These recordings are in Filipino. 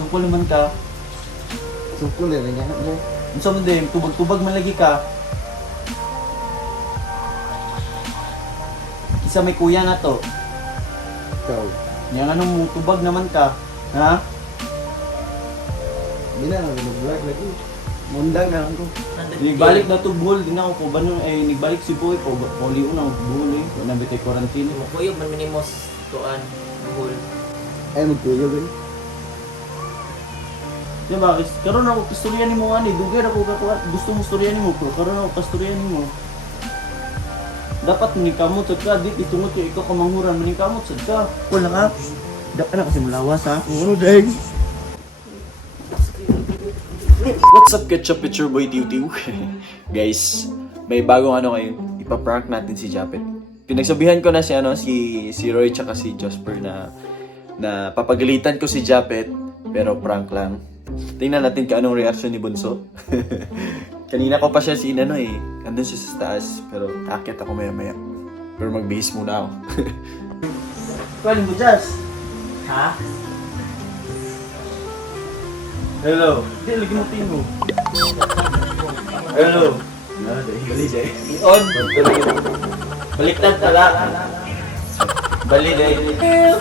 Sungkol naman ka. Sukul ya nga bro. Unsa man din, tubag-tubag man lagi ka. Isa may kuya na to. Ikaw. Yang anong tubag naman ka. Ha? Hindi na ako nag-vlog lagi. Mundang na ako. Nagbalik na to buhol din ako ko banon nagbalik si boy ko poli una buhol eh wala bitay quarantine. Kuyog man minimos tuan buhol. Ay magkuyog eh. Di ba? Karon ako istorya nimo ani dugay ako ka gusto mo istorya nimo ko karon ako pastorya nimo. Dapat ni kamot sad ka di itungod kay ikaw ka manghuran ni kamot sad ka. Wala ka. Dapat na kasi mulawas ha. Ano dahil? What's up, Ketchup? It's your boy Tiw. Guys, may bagong ano ngayon. Ipaprank natin si Japet. Pinagsabihan ko na si Roy tsaka si Jasper na papagalitan ko si Japet, pero prank lang. Tingnan natin kung anong reaction ni Bunso. Kanina ko pa siya andun siya sa taas, pero akit ako maya-maya. Pero magbihis muna ako. Kaling mo Jas. Ha? Hello. Di lagi mo tingo. Hello. Bali day. On. Baliktad tala. Bali day.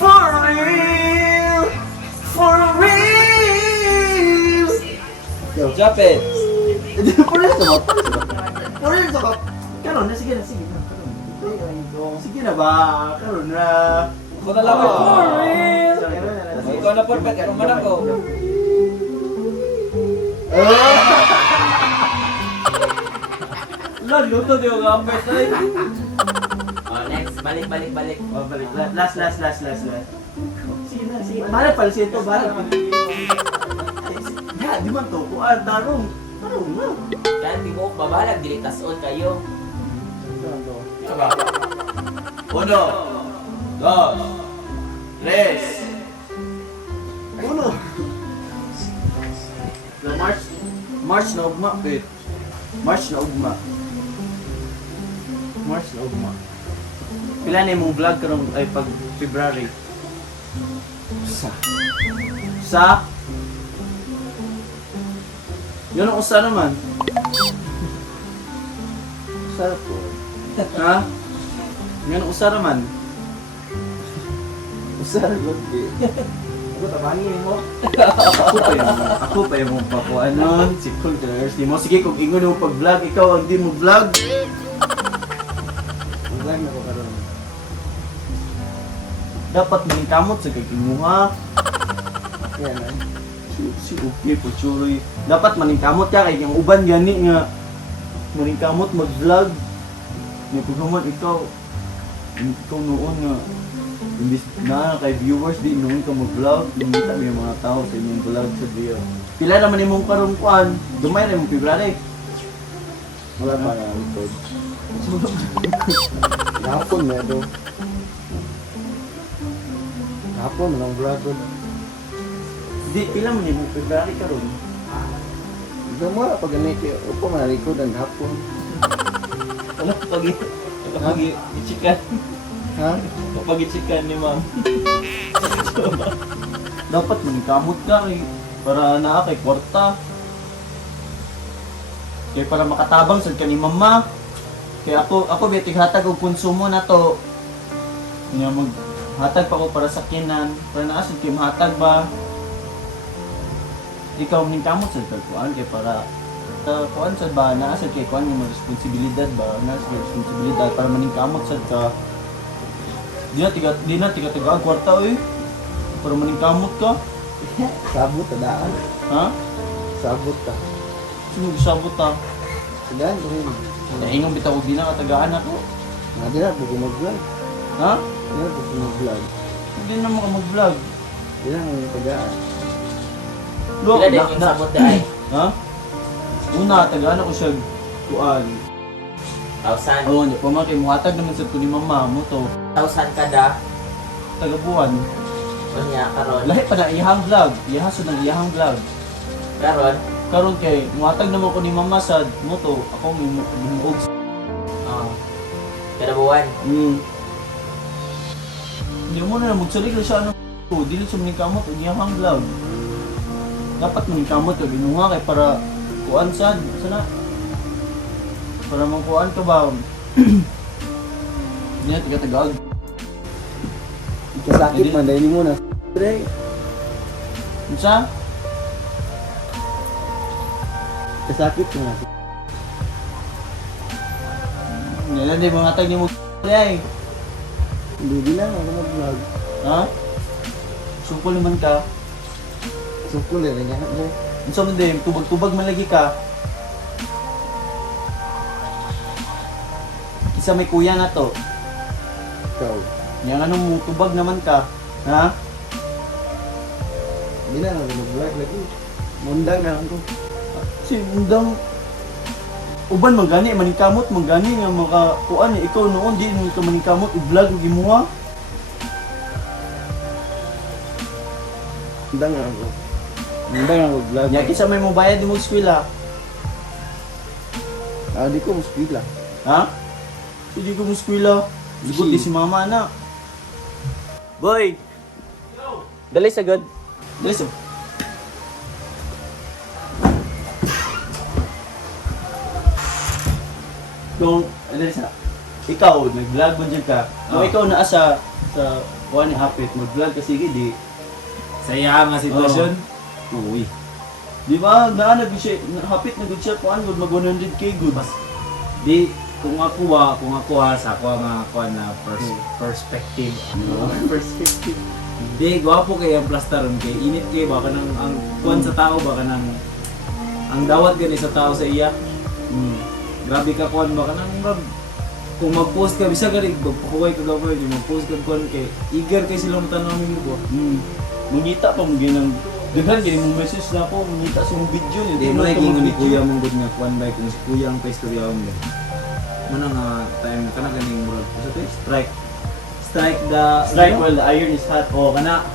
For real. For real. Yo. Japet. Pura sa ba? Pura sa ba? Karon na sige na. Karon. Sige na ba? Karon na. Ako na lang for real. real. Ikaw na perfect, ano man ako. Lan, luto di yung gambit ay. Oh, next, balik. Oh, balik. Last. Sige na. Balik pala siya ito, balik. Ya, di man to. Tarong na. Kaya di mo babalag, dili tason kayo. Uno, dos, tres. Uno. March na ugma, wait. March na ugma. Pila na yung vlog karong ay pag February? Sa? Yun ang usa naman. Sarap po. Ha? Yun ang usa naman. Sarap po. Ako tabangin mo. Ako pa yung papuan nun. Si Cool Colors. Di mo, sige kung ingon mo pag-vlog, ikaw ang di mo vlog. Vlog na ko karon. Dapat maging kamot sa kagimuha. Yan ay. Si okay po, chuloy. Dapat maning kamot ka kay yung uban gani nga. Maning kamot mag-vlog. Nga pagkaman ikaw noon nga. Imbis na kay viewers di noon ka mag-vlog. Lumita may mga tao sa inyong vlog sa video. Pila naman imong karong kuan. Dumay na imong February. Wala pa na ang pod. Hapon na ito. Hapon na ang vlog ko. Di, pila man imong February karon. Ito mo pag ganit upo malikod ang hapon. Ano pag i-chicken? Ha? Kapag i-chicken ni ma'am. Dapat manikamot ka eh. Para naa kay kwarta. Kaya para makatabang sad ka ni mama. Kaya ako betig hatag og konsumo na to. Nya maghatag pa ko para sa kinan. Para naa sad kay mahatag ba. Ikaw manikamot sad ka kuan kay para kuan sad ba naa sad kay kuan yung responsibilidad ba. Naa sad responsibilidad para maningkamot sad ka. Di na tiga ang kwarta eh. Para maningkamot ka. Sabot ta daan. Ha? Sabot ta. Sino gisabot ta? Sigan ko rin. Naingong bitaw di na katagaan ako. Nga di na buko mag-vlog. Ha? Di na buko mag-vlog. Hindi na mo ka mag-vlog. Di na ang tagaan. Pila din yung sabot dahil. Ha? Una, tagaan ako siya kuan. 1,000. Oo, hindi pa man kay muhatag naman sa ko ni mama mo to. 1,000 kada. Tagabuhan. Kunya, karon. Lahi pa na iyahang vlog. Iyahaso ng iyahang vlog. Karon. Karon kay muhatag naman ko ni mama sa mo to. Ako may bumuog. Oh. Kada buwan. Hindi mo na magsalig na siya ano. Dili siya manikamot ang iyahang vlog. dapat maning kamot ka ginuha kay para kuan sad sana para mangkuan ka ba niya taga-tagag. Ikasakit man dahil mo na. Pre, Unsa? ikasakit mo na. Nilan di mga tag ni mo ay. Hindi lang ako mag-vlog. Ha? Sukol naman ka. Sukul rin yan mo. Unsa man din tubag-tubag man lagi ka. Isa may kuya na to. Ikaw. Yang anong mo tubag naman ka. Ha? Hindi lang ako mag-vlog lagi. Mundang na ako. Si undang uban magani maningkamot magani nga makakuan ikaw noon di mo ka maningkamot i-vlog ug gimuha. Mundang na ako. Mundang ako vlog. Nya kisa may mobayad mo eskwela. Ah, di ko muspila. Ha? Hindi ko mo eskwela. Sigot di si mama na. Boy. Dali sagad. Dali sa. Kung, ano sa, ikaw, nag-vlog mo dyan ka. Kung ikaw naa sa kuha ni Hapit, mag-vlog ka sige, di. Saya nga sitwasyon. Uy. Di ba, naanag siya, Hapit na good siya, kuhaan, good mag 100k, good. Di kung ako sa ako nga ako na perspective. Perspective. Di gwapo kay ang plastaron kay init kay baka nang ang kuan sa tao baka nang ang dawat gani sa tao sa iya. Grabe ka kuan baka nang kung mag-post ka bisa gani magpakuway ka gawin yung mag-post ka kuan kay eager kay sila matanong mo ko. Mungita pa mo ginang, daghan gini mong message na ako, mungita sa mong video niya. Di mo lagi ni kuya mong good nga kuan bay kung si kuya ang paistorya mo. Muna nga time kana ganing murag sa to strike Strike while the iron is hot. oh kana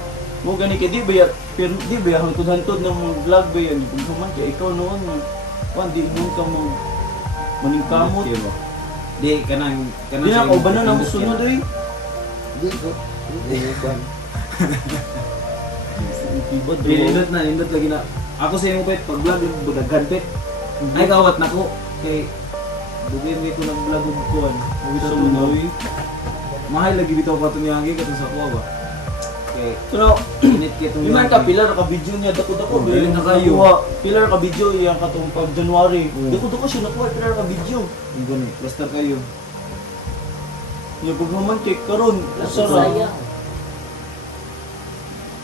Mo gani kay di ba ya, pero di ba ya, hantod-hantod ng mga vlog ba yan? Kung human kay ikaw noon, di mo ka mo maningkamot. Di kanang Di na ako ba na nang sunod eh? Di ko. Di ko kwan. Iba do. Nindot lagi na. Ako sa imo pet pag vlog budaghan pet. Ay kawat nako kay bugin ko nag vlog ug kuan. Gusto mo na eh. Mahal lagi bitaw pa to niya katong sa kuha ba. Kay Pero, init kay tong Iman ka, pilar ka video niya, dako-dako. Oh, dili na kayo. Pilar ka video, yan katong pag January. Oh. Dako-dako siya nakuha, pilar ka video. Ang gani, basta kayo. Yung pagmaman kay karon, sarap. Sayang.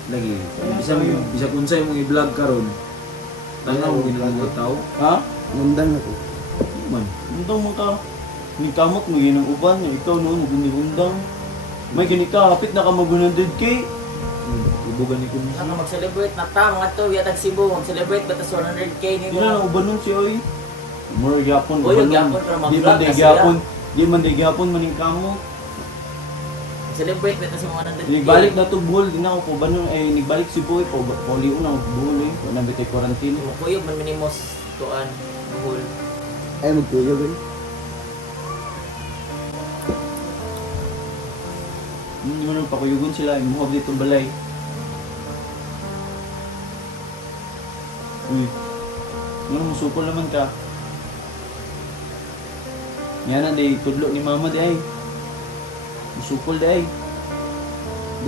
Lagi. Bisa kun sa imong i-vlog karon. Tanaw mo ginang tao. Ha? Mundang ako. Man. Undang mo ka. Ningkamot mo yun ang uban, yung ikaw noon, magundang. May gani ka, hapit na ka mag 100k. Ibugan ni kun. Ano mag-celebrate na ta, mga to, yatag Cebu, mag-celebrate ba ta sa 100k ni Di na ang uban nun siya, oy. More gyapon, Oy, uban nun. gyapon, pero Di mag-vlog man di na gyapon, di man di gyapon maningkamot. Celebrate ba ta sa 100k? Nagbalik na to buhol, di na ako uban nun, nagbalik si Boy, pauli una ako buhol eh. Wala na bitay quarantine. Kuyog man minimos tuan, buhol. Ay, magtuyog eh. Hindi mo nang pakuyugon sila, imuhab dito balay. Uy, ano musupol naman ka? Yan na, day, tudlo ni mama di ay. Musupol di ay.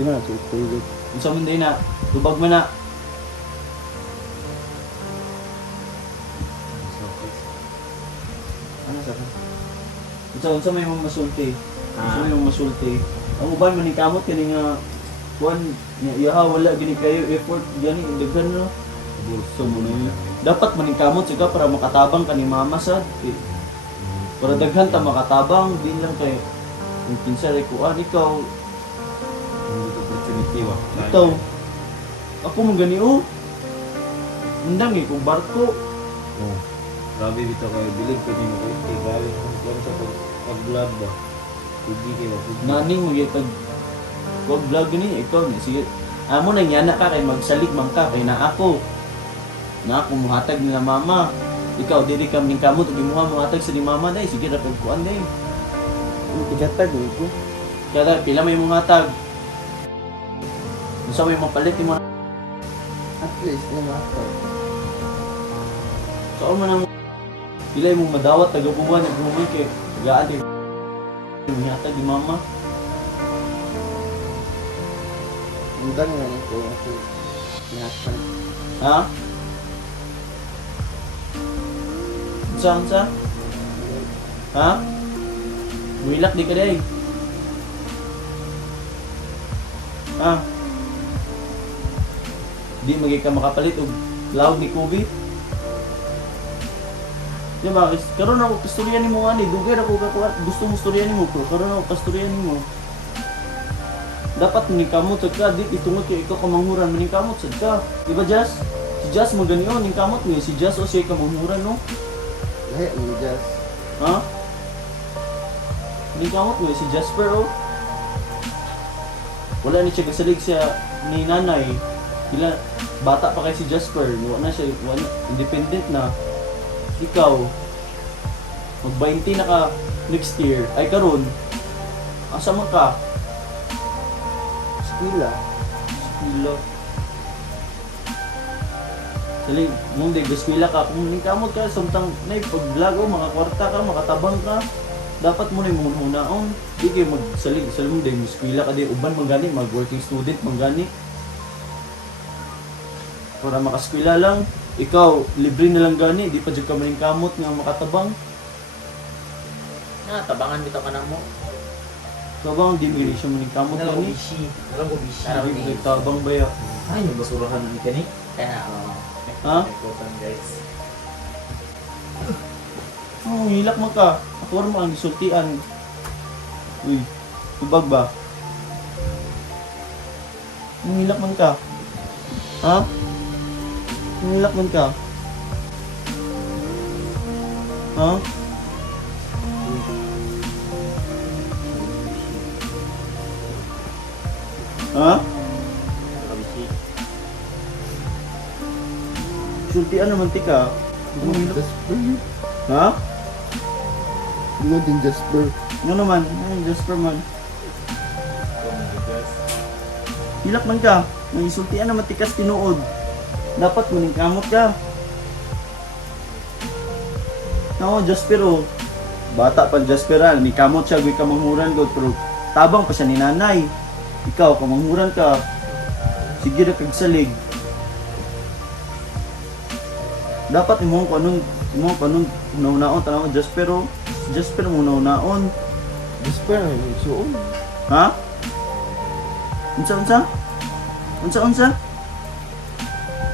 Di man ako tuyog. Kung sa day na, tubag mo na. Ano sa ka? Unsa may mga masulti? Unsa may mga masulti? Ang uban manikamot kani nga kuan iha wala gini kayo effort gani daghan no. Burso mo na yun. Dapat maningkamot siya para makatabang ka ni mama sa para daghan ta makatabang di lang kay kung kinsa ray kuan ikaw Opportunity ba? ito ako man gani oh undang eh kung barko Oh. Grabe bitaw kay bilig ko nimo kay grabe kung sa pag-vlog ba. Hindi kayo. naning magitag wag vlog ni ikaw ni sige amo nang yana ka kay magsalig man ka kay na ako muhatag nila mama ikaw dili ka mingkamot ug imuha muhatag sa ni mama day sige ra pag kuan day Igatag ko. kada pila may muhatag unsa may mapalit mo At least, yung ako. Saan man ang ilay mong madawat, tagabuwan, nagbumoy kay tagaan kay yata di mama. Undang nga ito kasi nasa. Ha? Unsa? Ha? Builak di ka day. Ha? Di magi ka makapalit og lawag ni Kobe. Di ba? Karon ako kasturyan nimo ani, dugay ako gusto mo storyan nimo, pero karon ako kasturyan nimo. Dapat manikamot sad ka, di itungod kay ikaw kamanghuran, manikamot sad ka. Di ba, Jazz? Si Jazz mo ganiyon, ning kamot ni si Jazz o siya kamanghuran, no? Lahi ang just. Ha? Ning kamot mo si Jasper, oh. Wala ni siya kasalig siya ni nanay. Bila bata pa kay si Jasper, wala na siya, wala, independent na. Ikaw, mag-20 na ka next year, ay karon. Asa man ka? Skila. Eskwela. Sali, mong de eskwela ka, kung kamot ka, samtang na pag-vlog, mga kwarta ka, makatabang ka, dapat mo na yung hunaon. Di kayo magsalig, salim mo de eskwela ka, di uban manggani, mag-working student manggani. Para makaskwela lang, ikaw, libre na lang gani, di pa dyan ka maning kamot nga makatabang. Tabangan bitaw ka na mo. Tabang, di mo siya maning kamot gani. Alam ko bishi. Di mo tabang ba ya? Ay, nagbasurahan ng kani. Kaya, Ha? guys. Oh, hilak mo ka. Ako mo ang gisultian. Uy, tubag ba? Hilak man ka. Ha? Hilak man ka. Ha? Ha? Sultian naman tika. Jasper. Ha? Ano din Jasper? Ano naman? Ay, Jasper man. Hilak man ka. May isultian naman tikas tinuod. Dapat maning kamot ka. No, Jasper oh. Bata pa Jasperan. Ni kamot siya, gawin kamanghuran ko. Pero tabang pa siya ni nanay. Ikaw, kamanghuran ka. Sige na kagsalig. Dapat imong kanun unaon tanaw Jasper oh. Jasper mo unaon. Jasper na yung suon. Ha? Unsa?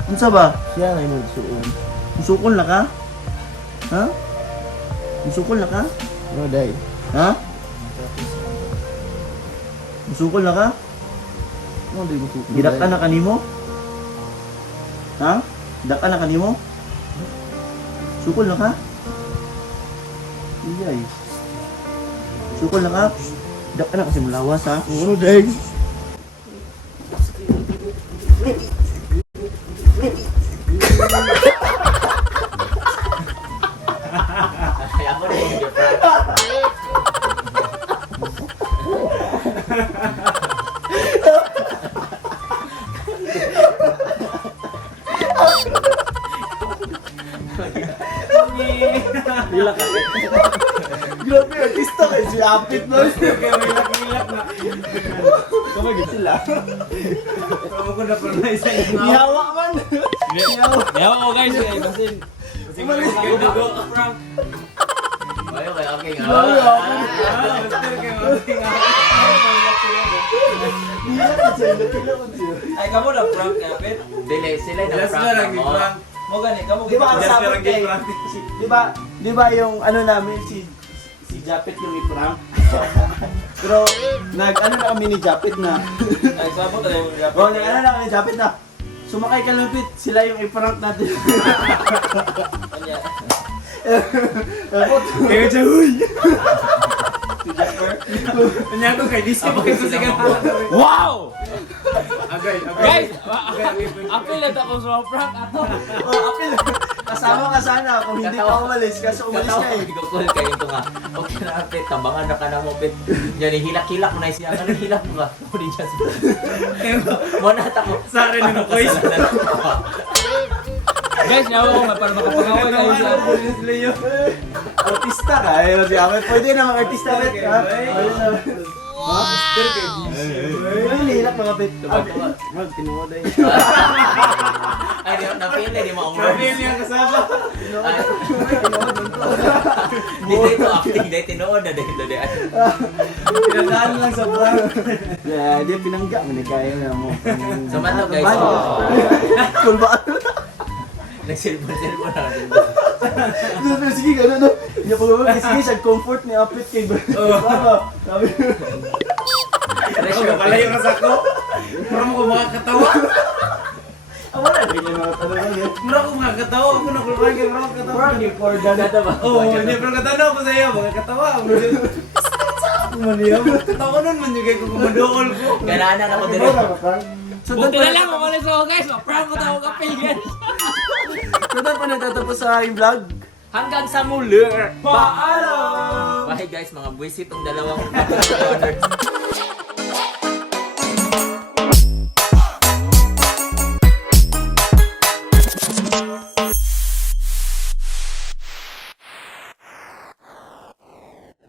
Unsa ba? Siya na yung suon. Musukol na ka? Ha? Musukol na ka? Ano day? Ha? Musukol na ka? Ano day mo suon? Gidak ka na kanimo? Ha? Gidak ka na kanimo? Sukol na ka? Iyay. Sukol na ka? Gidak ka na kasi mulawas ha? Ano day? kaya ako na yung prank. Hilak ka. Grabe, artista kayo si Apit no? Hilak na. Kamagit sila. Kamu ko na pala isa yung Nihawa man! Yawa ko guys, kasi Umalis kayo dugo. Prank. Okay nga. Master kayo. Okay nga. Hilak ka siya, hilak ka siya. Ay, kamu na prank kapit. Dili, sila na Just prank na na lang mo. prank. Mo gani, kamu Di ba ang just sabi lang kay, prank. di ba yung ano namin si Japet yung i-prank? Pero nag-ano na kami ni Japet na. Ay, sabot na yung rapid. Oh, nag-ano na kami ni Japet na. Sumakay ka lupit, sila yung i-prank natin. Kanya. Kaya siya, huy! Si Jasper. Kanya ko kay Disney Ako kasi sila ka. mo. Wow! Agay. Guys, apil na ako sa prank ato. Oh, apil. Kasama ka sana kung hindi ka umalis. Kasi umalis ka eh. Ko call kayo ito nga. Okay na pit, tabangan na ka na mo pit. Yan hilak-hilak mo na siya. Ano hilak mo ba? Hindi siya. Muna ako. Sa akin nino koy. Guys, nawa ko para makapangaway kayo sa Leo. Artista ka eh. Si Ame, pwede naman artista rin ka. Master kay Ay, nilak mga pit. Mag, tinuod eh. Ay, di napili, di mo Pamilya niya kasama. Dito ito acting, dahil tinood na dahil dahil. Pinadaan lang sa vlog. Yeah, dia pinangga mo ni kaya na mo. Sama to, guys. Cool ba? Nagsilbon-silbon na. Sige, gano'n no. Hindi pa gawin. Sige, siya comfort ni Apit kay Bro. Sabi. Ako kalayo ka sa ko. Para mo ko makakatawa. Wala rin yung mga tanong yun. Mura ko makakatawa. Ako nakulungan kayo. Mura ko katawa. Parang yung Jordan. Oo, hindi pero katanong ko sa iyo. Makakatawa. Maniyam. Katawa nun man yung kayo kung kumadool ko. Gananan ako din. Buti na lang, umalis ako guys. Ma-prank ko tawag ka pagan. So, doon pa natatapos sa aking vlog. Hanggang sa muli. Paalam! Bye guys, mga buwisit tong dalawang